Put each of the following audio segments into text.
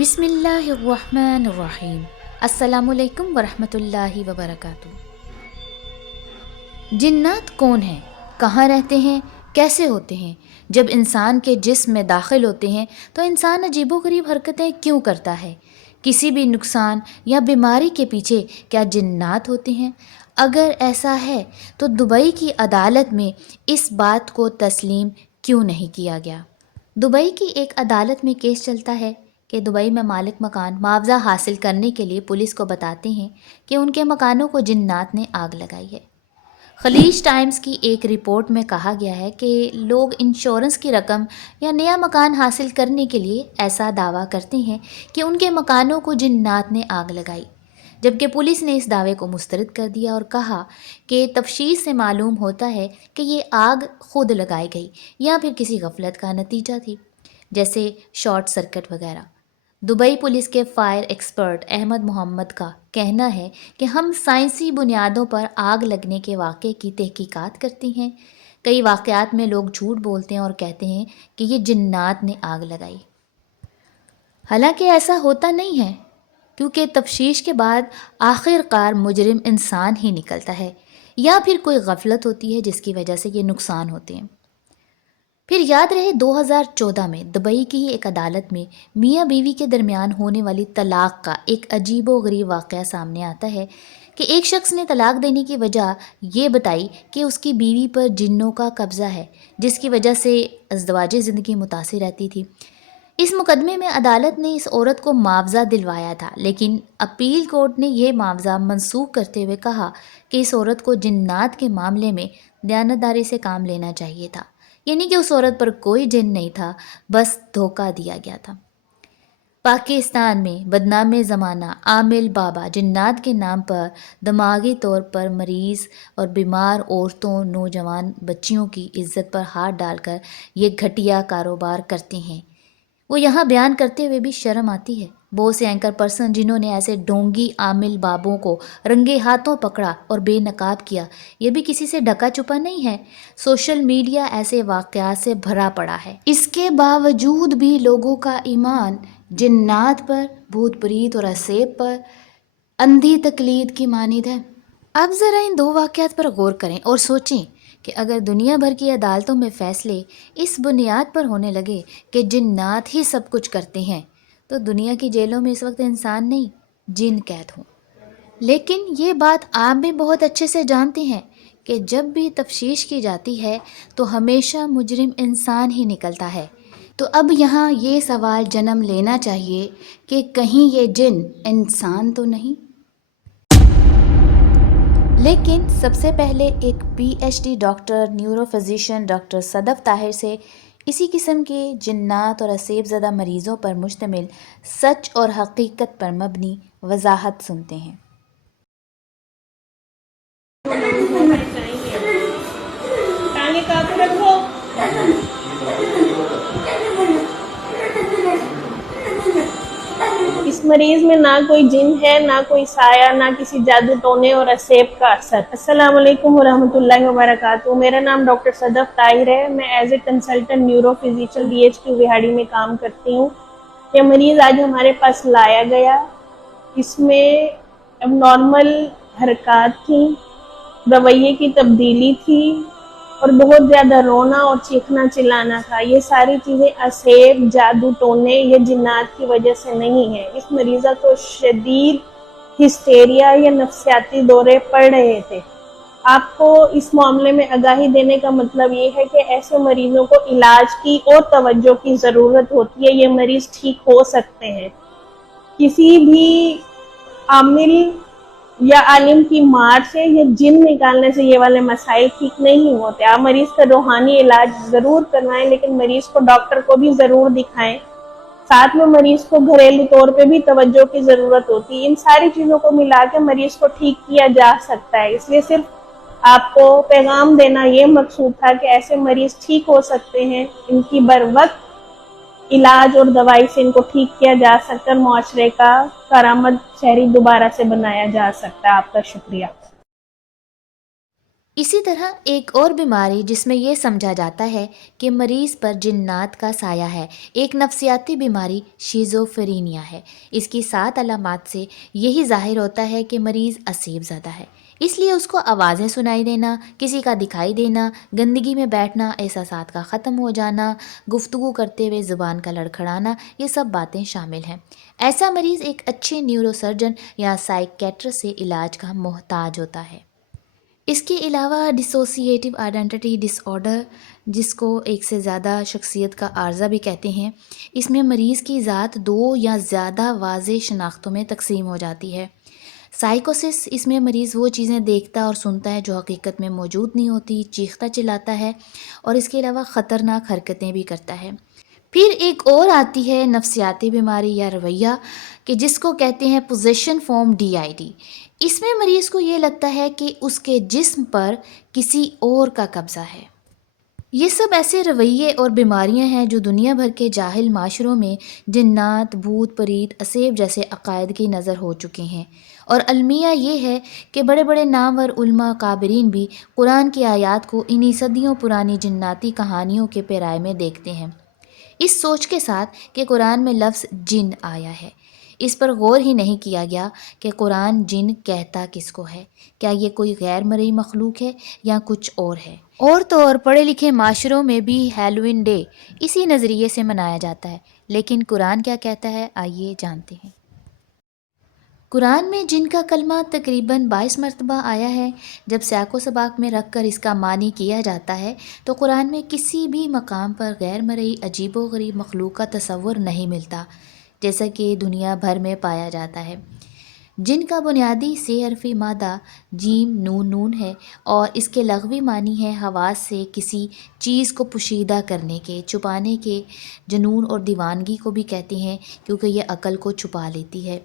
بسم اللہ الرحمن الرحیم۔ السلام علیکم ورحمۃ اللہ وبرکاتہ۔ جنات کون ہیں؟ کہاں رہتے ہیں؟ کیسے ہوتے ہیں؟ جب انسان کے جسم میں داخل ہوتے ہیں تو انسان عجیب و غریب حرکتیں کیوں کرتا ہے؟ کسی بھی نقصان یا بیماری کے پیچھے کیا جنات ہوتے ہیں؟ اگر ایسا ہے تو دبئی کی عدالت میں اس بات کو تسلیم کیوں نہیں کیا گیا؟ دبئی کی ایک عدالت میں کیس چلتا ہے کہ دبئی میں مالک مکان معاوضہ حاصل کرنے کے لیے پولیس کو بتاتے ہیں کہ ان کے مکانوں کو جنات نے آگ لگائی ہے۔ خلیج ٹائمز کی ایک رپورٹ میں کہا گیا ہے کہ لوگ انشورنس کی رقم یا نیا مکان حاصل کرنے کے لیے ایسا دعویٰ کرتے ہیں کہ ان کے مکانوں کو جنات نے آگ لگائی، جبکہ پولیس نے اس دعوے کو مسترد کر دیا اور کہا کہ تفتیش سے معلوم ہوتا ہے کہ یہ آگ خود لگائی گئی یا پھر کسی غفلت کا نتیجہ تھی، جیسے شارٹ سرکٹ وغیرہ۔ دبئی پولیس کے فائر ایکسپرٹ احمد محمد کا کہنا ہے کہ ہم سائنسی بنیادوں پر آگ لگنے کے واقعے کی تحقیقات کرتے ہیں۔ کئی واقعات میں لوگ جھوٹ بولتے ہیں اور کہتے ہیں کہ یہ جنات نے آگ لگائی، حالانکہ ایسا ہوتا نہیں ہے، کیونکہ تفتیش کے بعد آخر کار مجرم انسان ہی نکلتا ہے یا پھر کوئی غفلت ہوتی ہے جس کی وجہ سے یہ نقصان ہوتے ہیں۔ پھر یاد رہے 2014 میں دبئی کی ہی ایک عدالت میں میاں بیوی کے درمیان ہونے والی طلاق کا ایک عجیب و غریب واقعہ سامنے آتا ہے کہ ایک شخص نے طلاق دینے کی وجہ یہ بتائی کہ اس کی بیوی پر جنوں کا قبضہ ہے، جس کی وجہ سے ازدواجی زندگی متاثر رہتی تھی۔ اس مقدمے میں عدالت نے اس عورت کو معاوضہ دلوایا تھا، لیکن اپیل کورٹ نے یہ معاوضہ منسوخ کرتے ہوئے کہا کہ اس عورت کو جنات کے معاملے میں دیانتداری سے کام لینا چاہیے تھا، یعنی کہ اس عورت پر کوئی جن نہیں تھا، بس دھوکہ دیا گیا تھا۔ پاکستان میں بدنام زمانہ عامل بابا جنات کے نام پر دماغی طور پر مریض اور بیمار عورتوں، نوجوان بچیوں کی عزت پر ہاتھ ڈال کر یہ گھٹیا کاروبار کرتے ہیں۔ وہ یہاں بیان کرتے ہوئے بھی شرم آتی ہے۔ بہت سے اینکر پرسن جنہوں نے ایسے ڈھونگی عامل بابوں کو رنگے ہاتھوں پکڑا اور بے نقاب کیا، یہ بھی کسی سے ڈھکا چھپا نہیں ہے۔ سوشل میڈیا ایسے واقعات سے بھرا پڑا ہے، اس کے باوجود بھی لوگوں کا ایمان جنات پر، بھوت پریت اور عصیب پر اندھی تقلید کی مانند ہے۔ اب ذرا ان دو واقعات پر غور کریں اور سوچیں کہ اگر دنیا بھر کی عدالتوں میں فیصلے اس بنیاد پر ہونے لگے کہ جنات ہی سب کچھ کرتے ہیں تو دنیا کی جیلوں میں اس وقت انسان نہیں، جن قید ہوں۔ لیکن یہ بات آپ بھی بہت اچھے سے جانتے ہیں کہ جب بھی تفتیش کی جاتی ہے تو ہمیشہ مجرم انسان ہی نکلتا ہے۔ تو اب یہاں یہ سوال جنم لینا چاہیے کہ کہیں یہ جن انسان تو نہیں؟ لیکن سب سے پہلے ایک P H D doctor, neuro physician doctor Sadaf Tahir سے اسی قسم کے جنات اور عصیب زدہ مریضوں پر مشتمل سچ اور حقیقت پر مبنی وضاحت سنتے ہیں۔ اس مریض میں نہ کوئی جن ہے، نہ کوئی سایہ، نہ کسی جادو ٹونے اور عصیب کا اثر۔ السلام علیکم ورحمۃ اللہ وبرکاتہ۔ میرا نام ڈاکٹر صدف طاہر ہے۔ میں as a consultant neuro physician DHQ Vehari میں کام کرتی ہوں۔ یہ مریض آج ہمارے پاس لایا گیا، اس میں اب نارمل حرکات تھیں، رویے کی تبدیلی تھی اور بہت زیادہ رونا اور چیخنا چلانا تھا۔ یہ ساری چیزیں عصیب، جادو ٹونے یا جنات کی وجہ سے نہیں ہیں۔ اس مریضہ کو شدید ہسٹیریا یا نفسیاتی دورے پڑ رہے تھے۔ آپ کو اس معاملے میں آگاہی دینے کا مطلب یہ ہے کہ ایسے مریضوں کو علاج کی اور توجہ کی ضرورت ہوتی ہے۔ یہ مریض ٹھیک ہو سکتے ہیں۔ کسی بھی عامل یا عالم کی مار سے یا جن نکالنے سے یہ والے مسائل ٹھیک نہیں ہوتے۔ آپ مریض کا روحانی علاج ضرور کروائیں، لیکن مریض کو ڈاکٹر کو بھی ضرور دکھائیں۔ ساتھ میں مریض کو گھریلو طور پہ بھی توجہ کی ضرورت ہوتی ہے۔ ان ساری چیزوں کو ملا کے مریض کو ٹھیک کیا جا سکتا ہے۔ اس لیے صرف آپ کو پیغام دینا یہ مقصود تھا کہ ایسے مریض ٹھیک ہو سکتے ہیں، ان کی بروقت علاج اور دوائی سے ان کو ٹھیک کیا جا سکتا ہے، معاشرے کا کارآمد شہری دوبارہ سے بنایا جا سکتا ہے۔ آپ کا شکریہ۔ اسی طرح ایک اور بیماری جس میں یہ سمجھا جاتا ہے کہ مریض پر جنات کا سایہ ہے، ایک نفسیاتی بیماری شیزوفرینیا ہے۔ اس کی 7 علامات سے یہی ظاہر ہوتا ہے کہ مریض اسیب زدہ ہے، اس لیے اس کو آوازیں سنائی دینا، کسی کا دکھائی دینا، گندگی میں بیٹھنا، احساسات کا ختم ہو جانا، گفتگو کرتے ہوئے زبان کا لڑکھڑانا، یہ سب باتیں شامل ہیں۔ ایسا مریض ایک اچھے نیورو سرجن یا سائیکیٹرسٹ سے علاج کا محتاج ہوتا ہے۔ اس کے علاوہ ڈسوسیٹیو آئیڈینٹی ڈس آرڈر، جس کو ایک سے زیادہ شخصیت کا عارضہ بھی کہتے ہیں، اس میں مریض کی ذات 2 یا زیادہ واضح شناختوں میں تقسیم ہو جاتی ہے۔ سائیکوسس، اس میں مریض وہ چیزیں دیکھتا اور سنتا ہے جو حقیقت میں موجود نہیں ہوتی، چیختا چلاتا ہے اور اس کے علاوہ خطرناک حرکتیں بھی کرتا ہے۔ پھر ایک اور آتی ہے نفسیاتی بیماری یا رویہ، کہ جس کو کہتے ہیں پوزیشن فارم DID۔ اس میں مریض کو یہ لگتا ہے کہ اس کے جسم پر کسی اور کا قبضہ ہے۔ یہ سب ایسے رویے اور بیماریاں ہیں جو دنیا بھر کے جاہل معاشروں میں جنات، بھوت پریت، اسیب جیسے عقائد کی نظر ہو چکے ہیں، اور المیہ یہ ہے کہ بڑے بڑے نامور علماء کابرین بھی قرآن کی آیات کو انہی صدیوں پرانی جناتی کہانیوں کے پیرائے میں دیکھتے ہیں، اس سوچ کے ساتھ کہ قرآن میں لفظ جن آیا ہے۔ اس پر غور ہی نہیں کیا گیا کہ قرآن جن کہتا کس کو ہے، کیا یہ کوئی غیر مرئی مخلوق ہے یا کچھ اور ہے؟ اور تو اور پڑھے لکھے معاشروں میں بھی ہیلوئن ڈے اسی نظریے سے منایا جاتا ہے، لیکن قرآن کیا کہتا ہے، آئیے جانتے ہیں۔ قرآن میں جن کا کلمہ تقریباً 22 مرتبہ آیا ہے۔ جب سیاق و سباق میں رکھ کر اس کا معنی کیا جاتا ہے تو قرآن میں کسی بھی مقام پر غیر مرئی عجیب و غریب مخلوق کا تصور نہیں ملتا، جیسا کہ دنیا بھر میں پایا جاتا ہے۔ جن کا بنیادی 6 حرفی مادہ جیم نون نون ہے، اور اس کے لغوی معنی ہے حواس سے کسی چیز کو پوشیدہ کرنے کے، چھپانے کے۔ جنون اور دیوانگی کو بھی کہتے ہیں کیونکہ یہ عقل کو چھپا لیتی ہے۔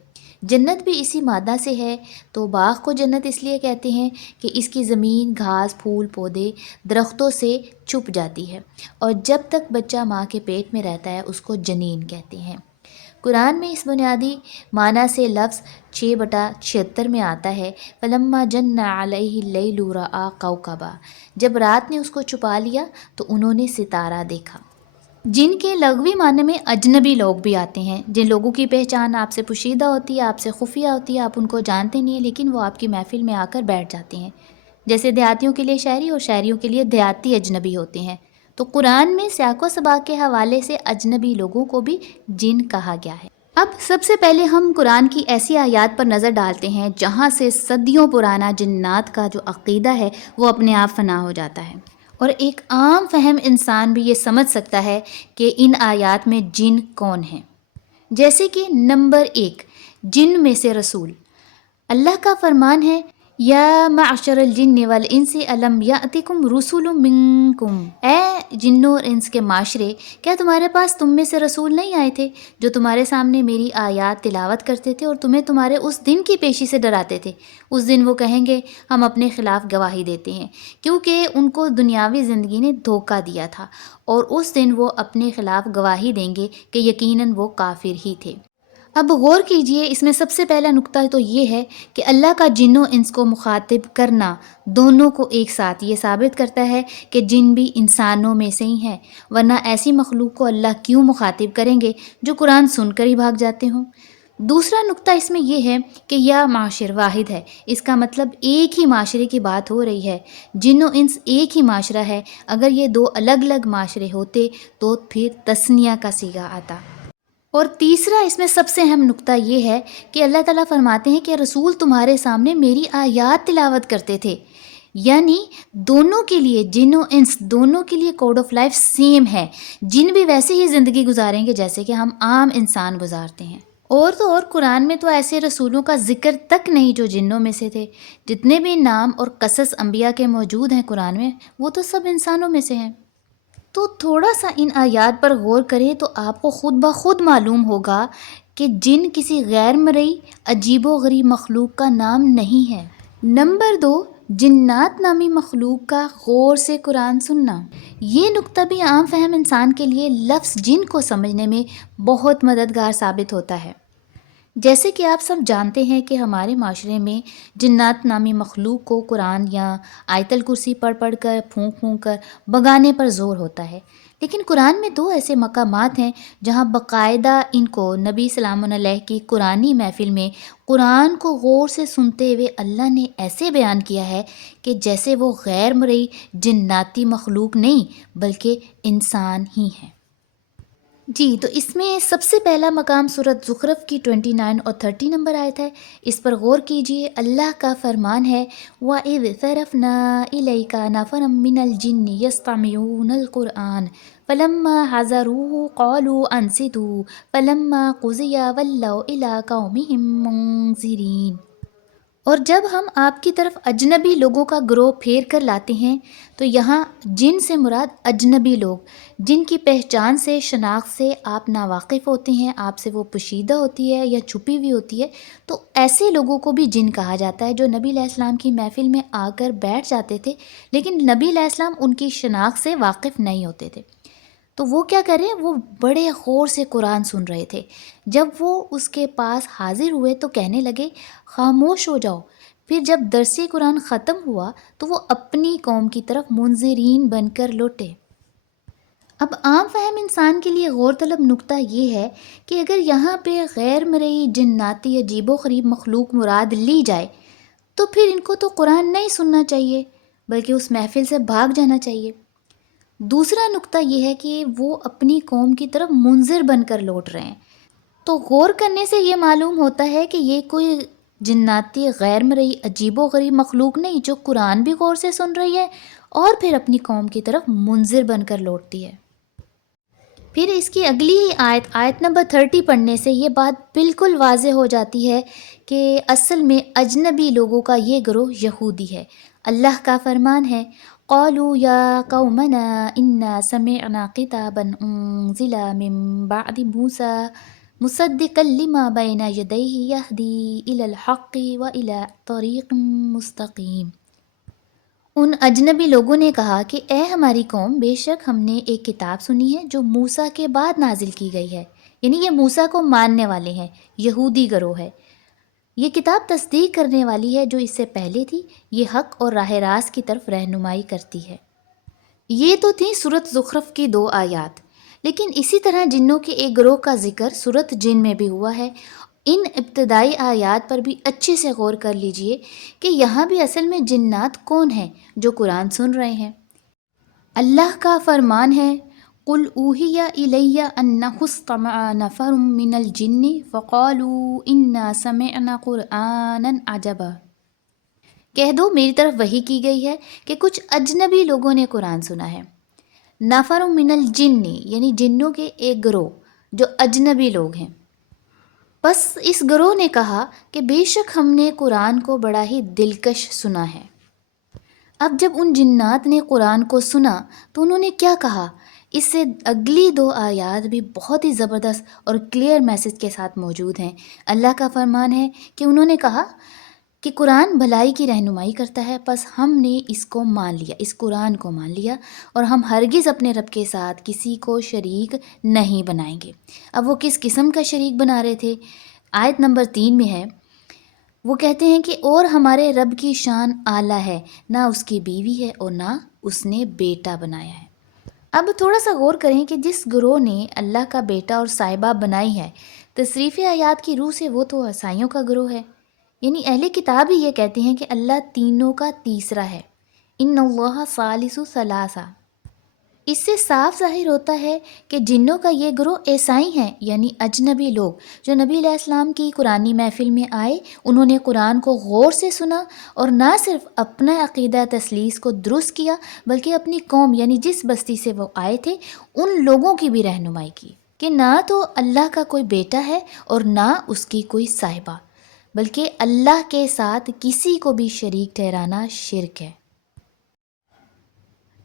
جنت بھی اسی مادہ سے ہے، تو باغ کو جنت اس لیے کہتے ہیں کہ اس کی زمین گھاس پھول پودے درختوں سے چھپ جاتی ہے، اور جب تک بچہ ماں کے پیٹ میں رہتا ہے اس کو جنین کہتے ہیں۔ قرآن میں اس بنیادی معنی سے لفظ 6/76 میں آتا ہے، فلما جن علیہ اللیل رأى کوكبا، جب رات نے اس کو چھپا لیا تو انہوں نے ستارہ دیکھا۔ جن کے لغوی معنی میں اجنبی لوگ بھی آتے ہیں، جن لوگوں کی پہچان آپ سے پوشیدہ ہوتی ہے، آپ سے خفیہ ہوتی ہے، آپ ان کو جانتے نہیں ہیں لیکن وہ آپ کی محفل میں آ کر بیٹھ جاتے ہیں، جیسے دیہاتیوں کے لیے شہری اور شہریوں کے لیے دیہاتی اجنبی ہوتے ہیں۔ تو قرآن میں سیاق و سباق کے حوالے سے اجنبی لوگوں کو بھی جن کہا گیا ہے۔ اب سب سے پہلے ہم قرآن کی ایسی آیات پر نظر ڈالتے ہیں جہاں سے صدیوں پرانا جنات کا جو عقیدہ ہے وہ اپنے آپ فنا ہو جاتا ہے، اور ایک عام فہم انسان بھی یہ سمجھ سکتا ہے کہ ان آیات میں جن کون ہیں۔ جیسے کہ نمبر 1، جن میں سے رسول۔ اللہ کا فرمان ہے، یا معشر الجن والانس الم یأتکم رسول منکم، اے جنوں اور انس کے معاشرے، کیا تمہارے پاس تم میں سے رسول نہیں آئے تھے جو تمہارے سامنے میری آیات تلاوت کرتے تھے اور تمہیں تمہارے اس دن کی پیشی سے ڈراتے تھے؟ اس دن وہ کہیں گے ہم اپنے خلاف گواہی دیتے ہیں، کیونکہ ان کو دنیاوی زندگی نے دھوکہ دیا تھا، اور اس دن وہ اپنے خلاف گواہی دیں گے کہ یقیناً وہ کافر ہی تھے۔ اب غور کیجئے، اس میں سب سے پہلا نقطہ تو یہ ہے کہ اللہ کا جن و انس کو مخاطب کرنا دونوں کو ایک ساتھ یہ ثابت کرتا ہے کہ جن بھی انسانوں میں سے ہی ہیں، ورنہ ایسی مخلوق کو اللہ کیوں مخاطب کریں گے جو قرآن سن کر ہی بھاگ جاتے ہوں۔ دوسرا نقطہ اس میں یہ ہے کہ یا معاشر واحد ہے، اس کا مطلب ایک ہی معاشرے کی بات ہو رہی ہے، جن و انس ایک ہی معاشرہ ہے۔ اگر یہ 2 الگ الگ معاشرے ہوتے تو پھر تثنیہ کا صیغہ آتا۔ اور تیسرا اس میں سب سے اہم نقطہ یہ ہے کہ اللہ تعالیٰ فرماتے ہیں کہ رسول تمہارے سامنے میری آیات تلاوت کرتے تھے، یعنی دونوں کے لیے، جن و انس دونوں کے لیے کوڈ آف لائف سیم ہے۔ جن بھی ویسے ہی زندگی گزاریں گے جیسے کہ ہم عام انسان گزارتے ہیں۔ اور تو اور قرآن میں تو ایسے رسولوں کا ذکر تک نہیں جو جنوں میں سے تھے۔ جتنے بھی نام اور قصص انبیاء کے موجود ہیں قرآن میں، وہ تو سب انسانوں میں سے ہیں۔ تو تھوڑا سا ان آیات پر غور کریں تو آپ کو خود بخود معلوم ہوگا کہ جن کسی غیر مرئی عجیب و غریب مخلوق کا نام نہیں ہے۔ نمبر 2، جنات نامی مخلوق کا غور سے قرآن سننا۔ یہ نقطہ بھی عام فہم انسان کے لیے لفظ جن کو سمجھنے میں بہت مددگار ثابت ہوتا ہے۔ جیسے کہ آپ سب جانتے ہیں کہ ہمارے معاشرے میں جنات نامی مخلوق کو قرآن یا آیت الکرسی پڑھ پڑھ کر پھونک پھونک کر بگانے پر زور ہوتا ہے، لیکن قرآن میں 2 ایسے مقامات ہیں جہاں باقاعدہ ان کو نبی سلام علیہ کی قرآنی محفل میں قرآن کو غور سے سنتے ہوئے اللہ نے ایسے بیان کیا ہے کہ جیسے وہ غیر مرئی جناتی مخلوق نہیں بلکہ انسان ہی ہیں۔ جی، تو اس میں سب سے پہلا مقام سورۃ زخرف کی 29 اور 30 نمبر آیت ہے، اس پر غور کیجئے۔ اللہ کا فرمان ہے وَإِذْ صَرَفْنَا إِلَيْكَ نَفَرًا مِّنَ الْجِنِّ يَسْتَمِعُونَ الْقُرْآنَ فَلَمَّا حَضَرُوهُ قَالُوا أَنصِتُوا فَلَمَّا قُضِيَ وَلَّوْا إِلَىٰ قَوْمِهِم مُّنذِرِينَ۔ اور جب ہم آپ کی طرف اجنبی لوگوں کا گروہ پھیر کر لاتے ہیں تو یہاں جن سے مراد اجنبی لوگ جن کی پہچان سے شناخت سے آپ ناواقف ہوتے ہیں، آپ سے وہ پوشیدہ ہوتی ہے یا چھپی ہوئی ہوتی ہے، تو ایسے لوگوں کو بھی جن کہا جاتا ہے جو نبی علیہ السلام کی محفل میں آ کر بیٹھ جاتے تھے، لیکن نبی علیہ السلام ان کی شناخت سے واقف نہیں ہوتے تھے۔ تو وہ کیا کریں، وہ بڑے غور سے قرآن سن رہے تھے۔ جب وہ اس کے پاس حاضر ہوئے تو کہنے لگے خاموش ہو جاؤ۔ پھر جب درس قرآن ختم ہوا تو وہ اپنی قوم کی طرف منذرین بن کر لوٹے۔ اب عام فہم انسان کے لیے غور طلب نکتہ یہ ہے کہ اگر یہاں پہ غیر مرئی جناتی عجیب و غریب مخلوق مراد لی جائے تو پھر ان کو تو قرآن نہیں سننا چاہیے بلکہ اس محفل سے بھاگ جانا چاہیے۔ دوسرا نکتہ یہ ہے کہ وہ اپنی قوم کی طرف منذر بن کر لوٹ رہے ہیں، تو غور کرنے سے یہ معلوم ہوتا ہے کہ یہ کوئی جناتی غیر مرئی عجیب و غریب مخلوق نہیں جو قرآن بھی غور سے سن رہی ہے اور پھر اپنی قوم کی طرف منذر بن کر لوٹتی ہے۔ پھر اس کی اگلی ہی آیت نمبر 30 پڑھنے سے یہ بات بالکل واضح ہو جاتی ہے کہ اصل میں اجنبی لوگوں کا یہ گروہ یہودی ہے۔ اللہ کا فرمان ہے قالوا یا قومنا انا سمعنا کتابا انزل من بعد موسیٰ مصدقا لما بین یدیہ یہدی الی الحق والی طریق مستقیم۔ ان اجنبی لوگوں نے کہا کہ اے ہماری قوم، بے شک ہم نے ایک کتاب سنی ہے جو موسیٰ کے بعد نازل کی گئی ہے، یعنی یہ موسیٰ کو ماننے والے ہیں، یہودی گروہ ہے۔ یہ کتاب تصدیق کرنے والی ہے جو اس سے پہلے تھی، یہ حق اور راہ راست کی طرف رہنمائی کرتی ہے۔ یہ تو تھی سورۃ زخرف کی 2 آیات، لیکن اسی طرح جنوں کے ایک گروہ کا ذکر سورۃ جن میں بھی ہوا ہے۔ ان ابتدائی آیات پر بھی اچھے سے غور کر لیجئے کہ یہاں بھی اصل میں جنات کون ہیں جو قرآن سن رہے ہیں۔ اللہ کا فرمان ہے قُلْ أُوحِيَ إِلَيَّ أَنَّهُ اسْتَمَعَ نَفَرٌ مِّنَ الْجِنِّ فَقَالُوا إِنَّا سَمِعْنَا قُرْآنًا عَجَبًا۔ کہہ دو میری طرف وحی کی گئی ہے کہ کچھ اجنبی لوگوں نے قرآن سنا ہے۔ نَفَرٌ مِّنَ الْجِنِّ یعنی جنوں کے ایک گروہ جو اجنبی لوگ ہیں۔ بس اس گروہ نے کہا کہ بے شک ہم نے قرآن کو بڑا ہی دلکش سنا ہے۔ اب جب ان جنات نے قرآن کو سنا تو انہوں نے کیا کہا، اس سے اگلی 2 آیات بھی بہت ہی زبردست اور کلیئر میسج کے ساتھ موجود ہیں۔ اللہ کا فرمان ہے کہ انہوں نے کہا کہ قرآن بھلائی کی رہنمائی کرتا ہے، پس ہم نے اس کو مان لیا، اس قرآن کو مان لیا، اور ہم ہرگز اپنے رب کے ساتھ کسی کو شریک نہیں بنائیں گے۔ اب وہ کس قسم کا شریک بنا رہے تھے؟ آیت نمبر 3 میں ہے، وہ کہتے ہیں کہ اور ہمارے رب کی شان اعلیٰ ہے، نہ اس کی بیوی ہے اور نہ اس نے بیٹا بنایا ہے۔ اب تھوڑا سا غور کریں کہ جس گروہ نے اللہ کا بیٹا اور صاحبہ بنائی ہے، تصریف آیات کی روح سے وہ تو عیسائیوں کا گروہ ہے، یعنی اہل کتاب ہی یہ کہتے ہیں کہ اللہ تینوں کا تیسرا ہے، ان اللہ ثالث ثلاثہ۔ اس سے صاف ظاہر ہوتا ہے کہ جنوں کا یہ گروہ عیسائی ہیں، یعنی اجنبی لوگ جو نبی علیہ السلام کی قرآنی محفل میں آئے، انہوں نے قرآن کو غور سے سنا اور نہ صرف اپنا عقیدہ تثلیث کو درست کیا بلکہ اپنی قوم یعنی جس بستی سے وہ آئے تھے ان لوگوں کی بھی رہنمائی کی کہ نہ تو اللہ کا کوئی بیٹا ہے اور نہ اس کی کوئی صاحبہ، بلکہ اللہ کے ساتھ کسی کو بھی شریک ٹھہرانا شرک ہے۔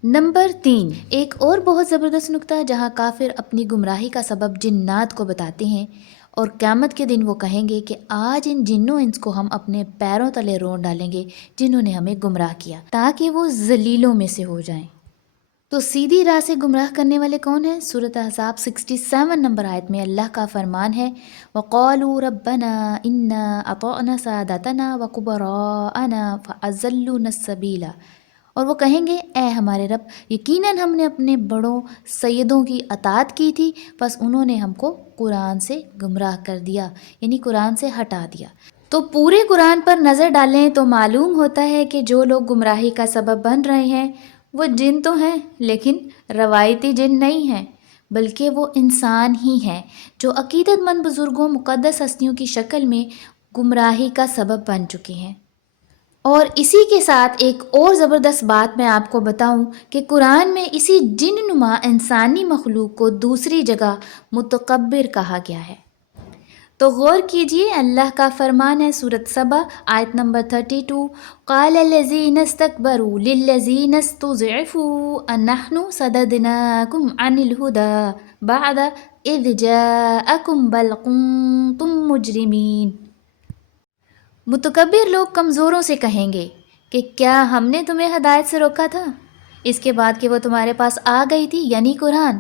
نمبر 3، ایک اور بہت زبردست نکتہ جہاں کافر اپنی گمراہی کا سبب جنات کو بتاتے ہیں اور قیامت کے دن وہ کہیں گے کہ آج ان جنوں انس کو ہم اپنے پیروں تلے رون ڈالیں گے جنہوں نے ہمیں گمراہ کیا، تاکہ وہ ذلیلوں میں سے ہو جائیں۔ تو سیدھی راہ سے گمراہ کرنے والے کون ہیں؟ سورۃ احزاب 67 نمبر آیت میں اللہ کا فرمان ہے وَقَالُوا رَبَّنَا إِنَّا أَطَعْنَا سَادَتَنَا وَكُبَرَاءَنَا فَأَضَلُّونَا السَّبِيلَ، اور وہ کہیں گے اے ہمارے رب، یقیناً ہم نے اپنے بڑوں سیدوں کی اطاعت کی تھی، بس انہوں نے ہم کو قرآن سے گمراہ کر دیا، یعنی قرآن سے ہٹا دیا۔ تو پورے قرآن پر نظر ڈالیں تو معلوم ہوتا ہے کہ جو لوگ گمراہی کا سبب بن رہے ہیں وہ جن تو ہیں، لیکن روایتی جن نہیں ہیں، بلکہ وہ انسان ہی ہیں جو عقیدت مند بزرگوں مقدس ہستیوں کی شکل میں گمراہی کا سبب بن چکے ہیں۔ اور اسی کے ساتھ ایک اور زبردست بات میں آپ کو بتاؤں کہ قرآن میں اسی جن نما انسانی مخلوق کو دوسری جگہ متکبر کہا گیا ہے۔ تو غور کیجئے، اللہ کا فرمان ہے سورۃ سبا آیت نمبر 32، قال الذین استکبروا للذین استضعفوا انحن صددناکم عن الہدی بعد اذ جاءکم بل کنتم مجرمین۔ متکبر لوگ کمزوروں سے کہیں گے کہ کیا ہم نے تمہیں ہدایت سے روکا تھا اس کے بعد کہ وہ تمہارے پاس آ گئی تھی، یعنی قرآن،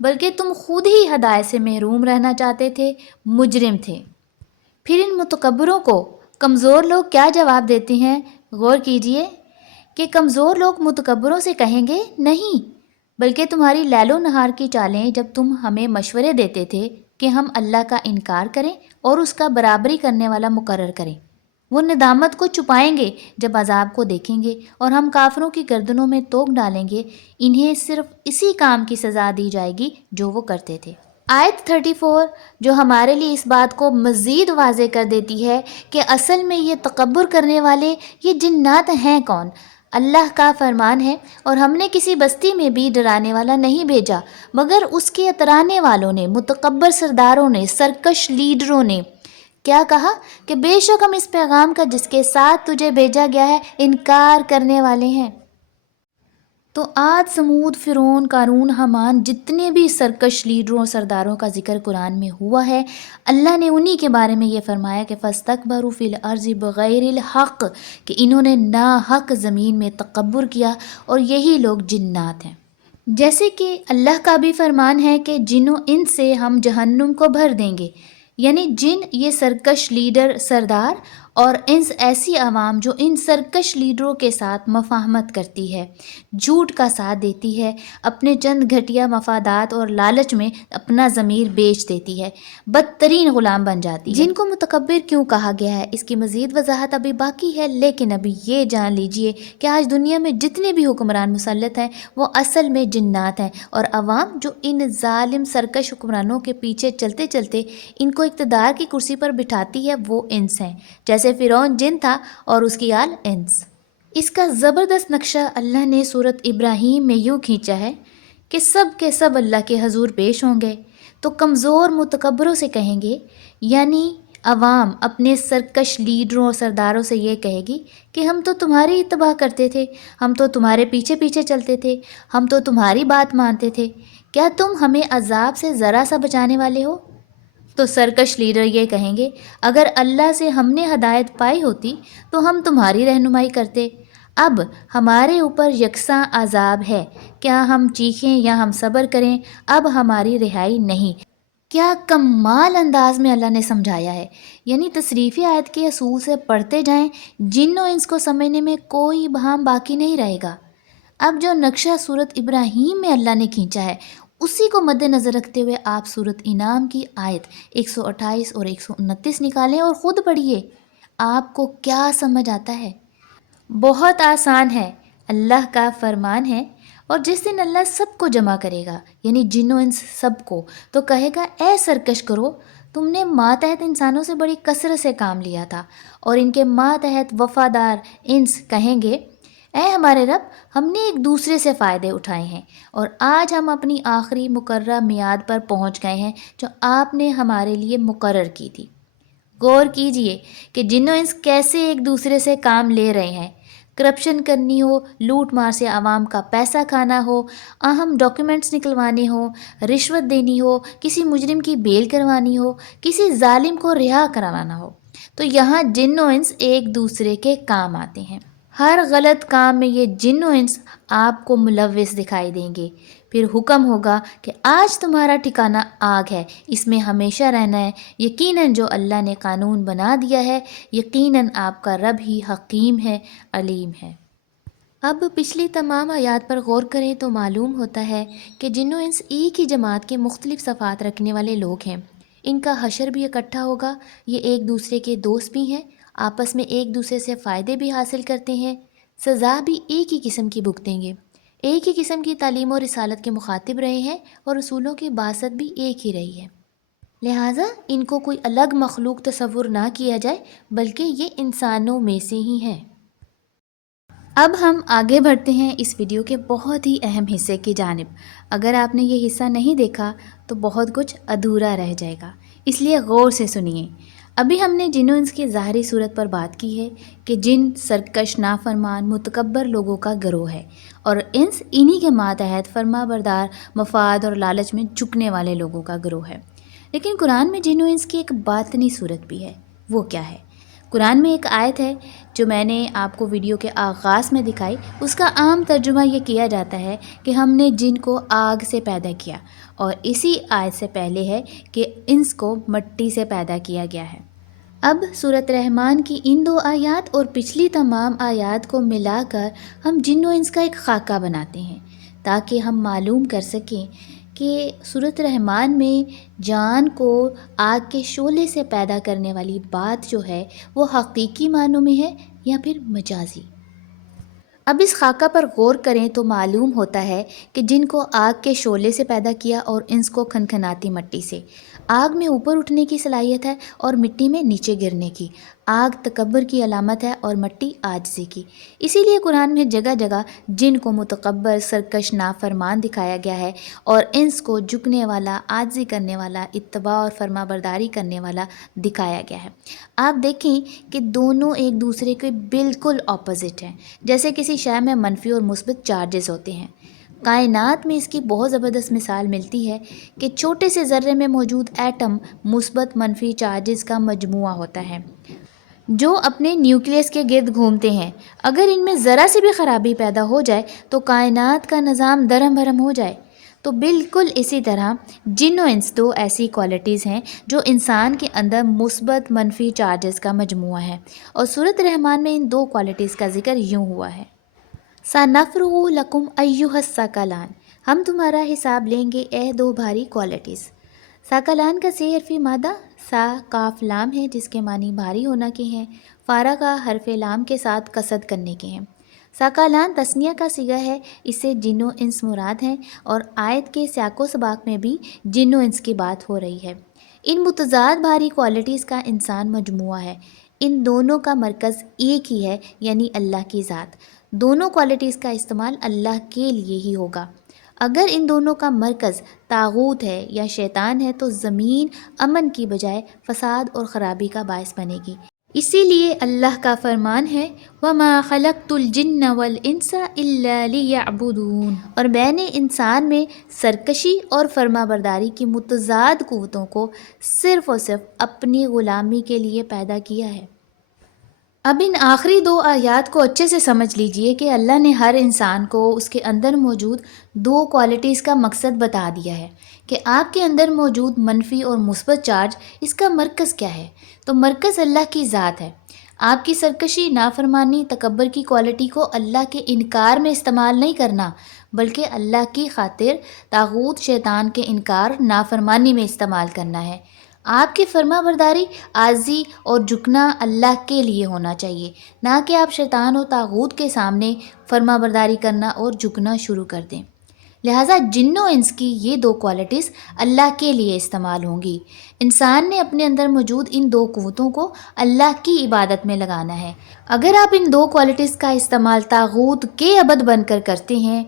بلکہ تم خود ہی ہدایت سے محروم رہنا چاہتے تھے، مجرم تھے۔ پھر ان متکبروں کو کمزور لوگ کیا جواب دیتے ہیں؟ غور کیجئے کہ کمزور لوگ متکبروں سے کہیں گے نہیں، بلکہ تمہاری لیل و نہار کی چالیں جب تم ہمیں مشورے دیتے تھے کہ ہم اللہ کا انکار کریں اور اس کا برابری کرنے والا مقرر کریں، وہ ندامت کو چھپائیں گے جب عذاب کو دیکھیں گے، اور ہم کافروں کی گردنوں میں توق ڈالیں گے، انہیں صرف اسی کام کی سزا دی جائے گی جو وہ کرتے تھے۔ آیت 34 جو ہمارے لیے اس بات کو مزید واضح کر دیتی ہے کہ اصل میں یہ تکبر کرنے والے یہ جنات ہیں کون۔ اللہ کا فرمان ہے اور ہم نے کسی بستی میں بھی ڈرانے والا نہیں بھیجا مگر اس کے اترانے والوں نے، متکبر سرداروں نے، سرکش لیڈروں نے کیا کہا کہ بے شک ہم اس پیغام کا جس کے ساتھ تجھے بھیجا گیا ہے انکار کرنے والے ہیں۔ تو عاد، سمود، فرعون، قارون، حامان، جتنے بھی سرکش لیڈروں اور سرداروں کا ذکر قرآن میں ہوا ہے، اللہ نے انہی کے بارے میں یہ فرمایا کہ فَاسْتَكْبَرُوا فِي الْأَرْضِ بِغَيْرِ الْحَقِّ، کہ انہوں نے ناحق زمین میں تکبر کیا، اور یہی لوگ جنات ہیں۔ جیسے کہ اللہ کا بھی فرمان ہے کہ جن و انس سے ہم جہنم کو بھر دیں گے، یعنی جن یہ سرکش لیڈر سردار، اور انس ایسی عوام جو ان سرکش لیڈروں کے ساتھ مفاہمت کرتی ہے، جھوٹ کا ساتھ دیتی ہے، اپنے چند گھٹیا مفادات اور لالچ میں اپنا ضمیر بیچ دیتی ہے، بدترین غلام بن جاتی ہے۔ جن کو متکبر کیوں کہا گیا ہے اس کی مزید وضاحت ابھی باقی ہے، لیکن ابھی یہ جان لیجئے کہ آج دنیا میں جتنے بھی حکمران مسلط ہیں وہ اصل میں جنات ہیں، اور عوام جو ان ظالم سرکش حکمرانوں کے پیچھے چلتے چلتے ان کو اقتدار کی کرسی پر بٹھاتی ہے وہ انس ہیں، جیسے فرعون جن تھا اور اس کی آل انس۔ اس کا زبردست نقشہ اللہ نے سورۃ ابراہیم میں یوں کھینچا ہے کہ سب کے سب اللہ کے حضور پیش ہوں گے تو کمزور متکبروں سے کہیں گے، یعنی عوام اپنے سرکش لیڈروں اور سرداروں سے یہ کہے گی کہ ہم تو تمہاری اتباع کرتے تھے، ہم تو تمہارے پیچھے پیچھے چلتے تھے، ہم تو تمہاری بات مانتے تھے، کیا تم ہمیں عذاب سے ذرا سا بچانے والے ہو؟ تو سرکش لیڈر یہ کہیں گے اگر اللہ سے ہم نے ہدایت پائی ہوتی تو ہم تمہاری رہنمائی کرتے، اب ہمارے اوپر یکساں عذاب ہے، کیا ہم چیخیں یا ہم صبر کریں، اب ہماری رہائی نہیں۔ کیا کمال انداز میں اللہ نے سمجھایا ہے، یعنی تصریفی آیت کے اصول سے پڑھتے جائیں، جن و انس کو سمجھنے میں کوئی ابہام باقی نہیں رہے گا۔ اب جو نقشہ سورۃ ابراہیم میں اللہ نے کھینچا ہے اسی کو مد نظر رکھتے ہوئے آپ سورۃ انعام کی آیت 128 اور 129 نکالیں اور خود پڑھیے، آپ کو کیا سمجھ آتا ہے؟ بہت آسان ہے، اللہ کا فرمان ہے اور جس دن اللہ سب کو جمع کرے گا، یعنی جن و انس سب کو، تو کہے گا اے سرکش کرو، تم نے ماتحت انسانوں سے بڑی کثرت سے کام لیا تھا، اور ان کے ماتحت وفادار انس کہیں گے اے ہمارے رب، ہم نے ایک دوسرے سے فائدے اٹھائے ہیں اور آج ہم اپنی آخری مقررہ میعاد پر پہنچ گئے ہیں جو آپ نے ہمارے لیے مقرر کی تھی۔ غور کیجئے کہ جن و انس کیسے ایک دوسرے سے کام لے رہے ہیں، کرپشن کرنی ہو، لوٹ مار سے عوام کا پیسہ کھانا ہو، اہم ڈاکیومنٹس نکلوانے ہو، رشوت دینی ہو، کسی مجرم کی بیل کروانی ہو، کسی ظالم کو رہا کروانا ہو، تو یہاں جن و انس ایک دوسرے کے کام آتے ہیں۔ ہر غلط کام میں یہ جن و انس آپ کو ملوث دکھائی دیں گے۔ پھر حکم ہوگا کہ آج تمہارا ٹھکانہ آگ ہے، اس میں ہمیشہ رہنا ہے۔ یقیناً جو اللہ نے قانون بنا دیا ہے، یقیناً آپ کا رب ہی حکیم ہے، علیم ہے۔ اب پچھلی تمام آیات پر غور کریں تو معلوم ہوتا ہے کہ جن و انس ایک ہی جماعت کے مختلف صفات رکھنے والے لوگ ہیں۔ ان کا حشر بھی اکٹھا ہوگا، یہ ایک دوسرے کے دوست بھی ہیں، آپس میں ایک دوسرے سے فائدے بھی حاصل کرتے ہیں، سزا بھی ایک ہی قسم کی بھگتیں گے، ایک ہی قسم کی تعلیم و رسالت کے مخاطب رہے ہیں اور رسولوں کی بعثت بھی ایک ہی رہی ہے۔ لہٰذا ان کو کوئی الگ مخلوق تصور نہ کیا جائے، بلکہ یہ انسانوں میں سے ہی ہیں۔ اب ہم آگے بڑھتے ہیں اس ویڈیو کے بہت ہی اہم حصے کی جانب۔ اگر آپ نے یہ حصہ نہیں دیکھا تو بہت کچھ ادھورا رہ جائے گا، اس لیے غور سے سنیے۔ ابھی ہم نے جن و انس کی ظاہری صورت پر بات کی ہے کہ جن سرکش، نافرمان، متکبر لوگوں کا گروہ ہے اور انس انہی کے ماتحت فرما بردار، مفاد اور لالچ میں جھکنے والے لوگوں کا گروہ ہے۔ لیکن قرآن میں جن و انس کی ایک باطنی صورت بھی ہے۔ وہ کیا ہے؟ قرآن میں ایک آیت ہے جو میں نے آپ کو ویڈیو کے آغاز میں دکھائی، اس کا عام ترجمہ یہ کیا جاتا ہے کہ ہم نے جن کو آگ سے پیدا کیا، اور اسی آیت سے پہلے ہے کہ انس کو مٹی سے پیدا کیا گیا ہے۔ اب سورۃ رحمان کی ان 2 آیات اور پچھلی تمام آیات کو ملا کر ہم جن و انس کا ایک خاکہ بناتے ہیں، تاکہ ہم معلوم کر سکیں کہ سورۃ رحمان میں جان کو آگ کے شعلے سے پیدا کرنے والی بات جو ہے وہ حقیقی معنوں میں ہے یا پھر مجازی۔ اب اس خاکہ پر غور کریں تو معلوم ہوتا ہے کہ جن کو آگ کے شعلے سے پیدا کیا اور انس کو کھنکھناتی مٹی سے۔ آگ میں اوپر اٹھنے کی صلاحیت ہے اور مٹی میں نیچے گرنے کی۔ آگ تکبر کی علامت ہے اور مٹی عاجزی کی۔ اسی لیے قرآن میں جگہ جگہ جن کو متکبر، سرکش، نافرمان دکھایا گیا ہے اور انس کو جھکنے والا، عاجزی کرنے والا، اتباع اور فرما برداری کرنے والا دکھایا گیا ہے۔ آپ دیکھیں کہ دونوں ایک دوسرے کے بالکل اپوزٹ ہیں، جیسے کسی شے میں منفی اور مثبت چارجز ہوتے ہیں۔ کائنات میں اس کی بہت زبردست مثال ملتی ہے کہ چھوٹے سے ذرے میں موجود ایٹم مثبت منفی چارجز کا مجموعہ ہوتا ہے جو اپنے نیوکلیس کے گرد گھومتے ہیں۔ اگر ان میں ذرا سی بھی خرابی پیدا ہو جائے تو کائنات کا نظام درہم بھرم ہو جائے۔ تو بالکل اسی طرح جن و انس 2 ایسی کوالٹیز ہیں جو انسان کے اندر مثبت منفی چارجز کا مجموعہ ہے، اور سورۃ رحمان میں ان 2 کوالٹیز کا ذکر یوں ہوا ہے: سَنَفْرُغُ لَكُمْ أَيُّهَ الثَّقَلَانِ، ہم تمہارا حساب لیں گے اے 2 بھاری کوالٹیز۔ ثقلان کا سی حرفی مادہ سا کاف لام ہے جس کے معنی بھاری ہونا کے ہیں، فارا کا حرف لام کے ساتھ قصد کرنے کے ہیں۔ ثقلان تثنیہ کا صیغہ ہے، اس سے جن و انس مراد ہیں، اور آیت کے سیاق و سباق میں بھی جن و انس کی بات ہو رہی ہے۔ ان متضاد بھاری کوالٹیز کا انسان مجموعہ ہے، ان دونوں کا مرکز ایک ہی ہے، یعنی اللہ کی ذات۔ دونوں کوالٹیز کا استعمال اللہ کے لیے ہی ہوگا۔ اگر ان دونوں کا مرکز طاغوت ہے یا شیطان ہے تو زمین امن کی بجائے فساد اور خرابی کا باعث بنے گی۔ اسی لیے اللہ کا فرمان ہے وَمَا خَلَقْتُ الْجِنَّ وَالْإِنسَ إِلَّا لِيَعْبُدُونَ، اور میں نے انسان میں سرکشی اور فرما برداری کی متضاد قوتوں کو صرف اور صرف اپنی غلامی کے لیے پیدا کیا ہے۔ اب ان آخری 2 آیات کو اچھے سے سمجھ لیجئے کہ اللہ نے ہر انسان کو اس کے اندر موجود 2 کوالٹیز کا مقصد بتا دیا ہے کہ آپ کے اندر موجود منفی اور مثبت چارج، اس کا مرکز کیا ہے؟ تو مرکز اللہ کی ذات ہے۔ آپ کی سرکشی، نافرمانی، تکبر کی کوالٹی کو اللہ کے انکار میں استعمال نہیں کرنا، بلکہ اللہ کی خاطر طاغوت شیطان کے انکار، نافرمانی میں استعمال کرنا ہے۔ آپ کی فرما برداری، عاجزی اور جھکنا اللہ کے لیے ہونا چاہیے، نہ کہ آپ شیطان و طاغوت کے سامنے فرما برداری کرنا اور جھکنا شروع کر دیں۔ لہٰذا جن و انس کی یہ 2 کوالٹیز اللہ کے لیے استعمال ہوں گی۔ انسان نے اپنے اندر موجود ان 2 قوتوں کو اللہ کی عبادت میں لگانا ہے۔ اگر آپ ان 2 کوالٹیز کا استعمال طاغوت کے عبد بن کر کرتے ہیں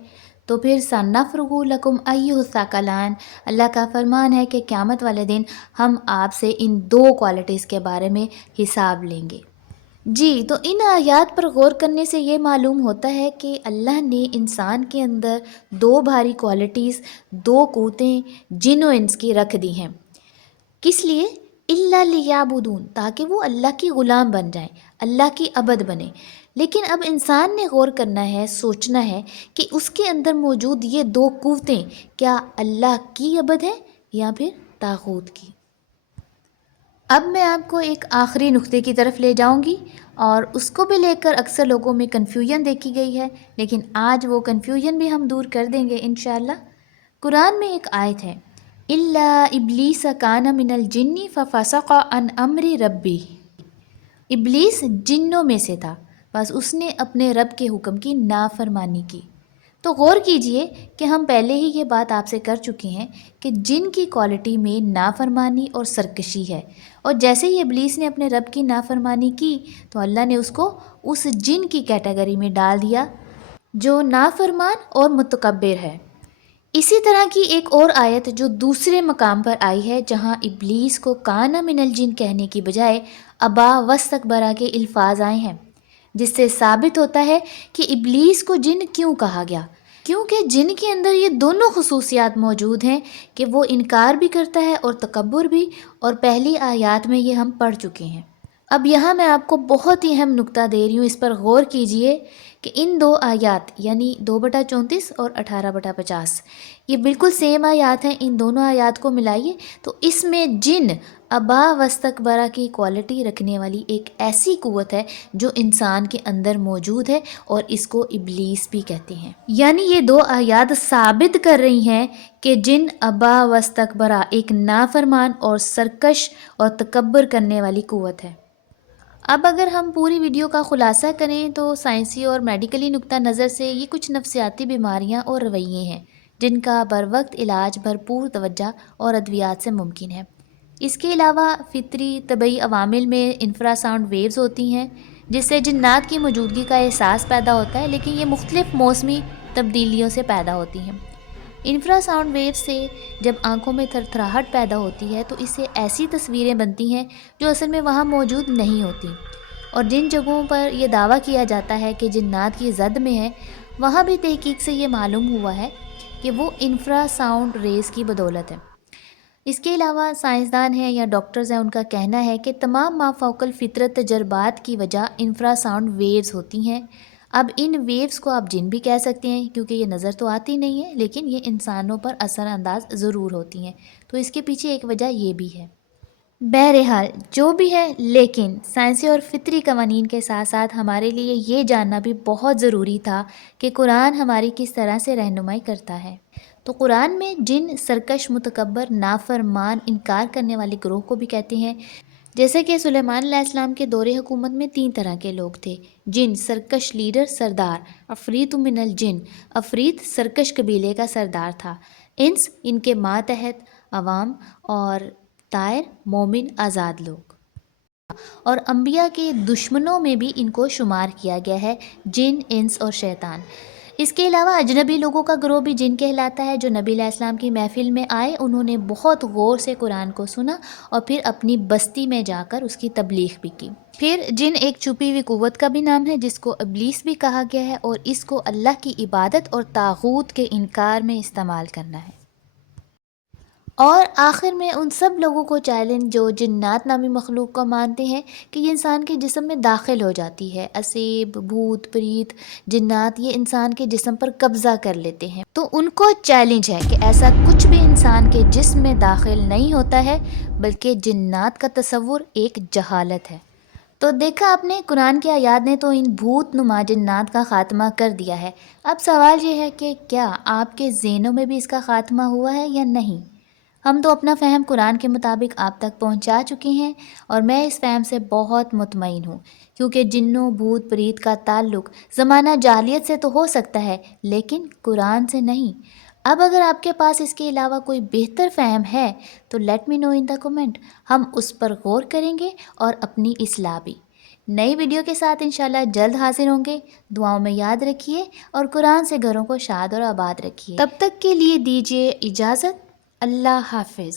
تو پھر سَنَفْرُغُ لَكُمْ أَيُّهَ الثَّقَلَانِ، اللہ کا فرمان ہے کہ قیامت والے دن ہم آپ سے ان 2 کوالٹیز کے بارے میں حساب لیں گے۔ جی، تو ان آیات پر غور کرنے سے یہ معلوم ہوتا ہے کہ اللہ نے انسان کے اندر 2 بھاری کوالٹیز، 2 قوتیں جن و انس کی رکھ دی ہیں۔ کس لیے؟ إِلَّا لِيَعْبُدُونَ، تاکہ وہ اللہ کی غلام بن جائیں، اللہ کی عبد بنیں۔ لیکن اب انسان نے غور کرنا ہے، سوچنا ہے کہ اس کے اندر موجود یہ دو قوتیں کیا اللہ کی عبد ہے یا پھر طاغوت کی۔ اب میں آپ کو ایک آخری نقطے کی طرف لے جاؤں گی اور اس کو بھی لے کر اکثر لوگوں میں کنفیوژن دیکھی گئی ہے، لیکن آج وہ کنفیوژن بھی ہم دور کر دیں گے انشاءاللہ۔ قرآن میں ایک آیت ہے، الا ابلیس کان من الجن ففسق عن امر ربی۔ ابلیس جنوں میں سے تھا، بس اس نے اپنے رب کے حکم کی نافرمانی کی۔ تو غور کیجئے کہ ہم پہلے ہی یہ بات آپ سے کر چکے ہیں کہ جن کی کوالٹی میں نافرمانی اور سرکشی ہے، اور جیسے ہی ابلیس نے اپنے رب کی نافرمانی کی تو اللہ نے اس کو اس جن کی کیٹیگری میں ڈال دیا جو نافرمان اور متکبر ہے۔ اسی طرح کی ایک اور آیت جو دوسرے مقام پر آئی ہے، جہاں ابلیس کو کانا من الجن کہنے کی بجائے ابا واستکبر کے الفاظ آئے ہیں، جس سے ثابت ہوتا ہے کہ ابلیس کو جن کیوں کہا گیا، کیونکہ جن کے اندر یہ دونوں خصوصیات موجود ہیں کہ وہ انکار بھی کرتا ہے اور تکبر بھی، اور پہلی آیات میں یہ ہم پڑھ چکے ہیں۔ اب یہاں میں آپ کو بہت ہی اہم نقطہ دے رہی ہوں، اس پر غور کیجئے کہ ان دو آیات یعنی 2/34 اور 18/50 یہ بالکل سیم آیات ہیں، ان دونوں آیات کو ملائیے تو اس میں جن ابا واستکبرا کی کوالٹی رکھنے والی ایک ایسی قوت ہے جو انسان کے اندر موجود ہے، اور اس کو ابلیس بھی کہتے ہیں۔ یعنی یہ دو آیات ثابت کر رہی ہیں کہ جن ابا واستکبرا ایک نافرمان اور سرکش اور تکبر کرنے والی قوت ہے۔ اب اگر ہم پوری ویڈیو کا خلاصہ کریں تو سائنسی اور میڈیکلی نقطہ نظر سے یہ کچھ نفسیاتی بیماریاں اور رویے ہیں جن کا بروقت علاج بھرپور توجہ اور ادویات سے ممکن ہے۔ اس کے علاوہ فطری طبعی عوامل میں انفرا ساؤنڈ ویوز ہوتی ہیں جس سے جنات کی موجودگی کا احساس پیدا ہوتا ہے، لیکن یہ مختلف موسمی تبدیلیوں سے پیدا ہوتی ہیں۔ انفرا ساؤنڈ ویو سے جب آنکھوں میں تھر تھراہٹ پیدا ہوتی ہے تو اس سے ایسی تصویریں بنتی ہیں جو اصل میں وہاں موجود نہیں ہوتی، اور جن جگہوں پر یہ دعویٰ کیا جاتا ہے کہ جنات کی زد میں ہے، وہاں بھی تحقیق سے یہ معلوم ہوا ہے کہ وہ انفرا ساؤنڈ ریز کی بدولت ہے۔ اس کے علاوہ سائنسدان ہیں یا ڈاکٹرز ہیں، ان کا کہنا ہے کہ تمام مافوق الفطرت تجربات کی وجہ انفرا ساؤنڈ ویوز ہوتی ہیں۔ اب ان ویوز کو آپ جن بھی کہہ سکتے ہیں کیونکہ یہ نظر تو آتی نہیں ہے، لیکن یہ انسانوں پر اثر انداز ضرور ہوتی ہیں، تو اس کے پیچھے ایک وجہ یہ بھی ہے۔ بہرحال جو بھی ہے، لیکن سائنسی اور فطری قوانین کے ساتھ ساتھ ہمارے لیے یہ جاننا بھی بہت ضروری تھا کہ قرآن ہماری کس طرح سے رہنمائی کرتا ہے۔ تو قرآن میں جن سرکش، متکبر، نافرمان، انکار کرنے والے گروہ کو بھی کہتے ہیں، جیسے کہ سلیمان علیہ السلام کے دور حکومت میں 3 طرح کے لوگ تھے: جن سرکش لیڈر سردار، عفریت من الجن، عفریت سرکش قبیلے کا سردار تھا، انس ان کے ماتحت عوام، اور طائر مومن آزاد لوگ، اور انبیاء کے دشمنوں میں بھی ان کو شمار کیا گیا ہے، جن، انس اور شیطان۔ اس کے علاوہ اجنبی لوگوں کا گروہ بھی جن کہلاتا ہے، جو نبی علیہ السلام کی محفل میں آئے، انہوں نے بہت غور سے قرآن کو سنا اور پھر اپنی بستی میں جا کر اس کی تبلیغ بھی کی۔ پھر جن ایک چھپی ہوئی قوت کا بھی نام ہے جس کو ابلیس بھی کہا گیا ہے، اور اس کو اللہ کی عبادت اور طاغوت کے انکار میں استعمال کرنا ہے۔ اور آخر میں ان سب لوگوں کو چیلنج جو جنات نامی مخلوق کو مانتے ہیں کہ یہ انسان کے جسم میں داخل ہو جاتی ہے، اسیب، بھوت، پریت، جنات یہ انسان کے جسم پر قبضہ کر لیتے ہیں، تو ان کو چیلنج ہے کہ ایسا کچھ بھی انسان کے جسم میں داخل نہیں ہوتا ہے، بلکہ جنات کا تصور ایک جہالت ہے۔ تو دیکھا آپ نے، قرآن کی آیات نے تو ان بھوت نما جنات کا خاتمہ کر دیا ہے۔ اب سوال یہ ہے کہ کیا آپ کے ذہنوں میں بھی اس کا خاتمہ ہوا ہے یا نہیں؟ ہم تو اپنا فہم قرآن کے مطابق آپ تک پہنچا چکے ہیں، اور میں اس فہم سے بہت مطمئن ہوں، کیونکہ جنوں، بھوت، پریت کا تعلق زمانہ جاہلیت سے تو ہو سکتا ہے لیکن قرآن سے نہیں۔ اب اگر آپ کے پاس اس کے علاوہ کوئی بہتر فہم ہے تو لیٹ می نو ان دا کمنٹ، ہم اس پر غور کریں گے اور اپنی اصلاح بھی۔ نئی ویڈیو کے ساتھ انشاءاللہ جلد حاضر ہوں گے۔ دعاؤں میں یاد رکھیے اور قرآن سے گھروں کو شاد اور آباد رکھیے۔ تب تک کے لیے دیجیے اجازت۔ اللہ حافظ۔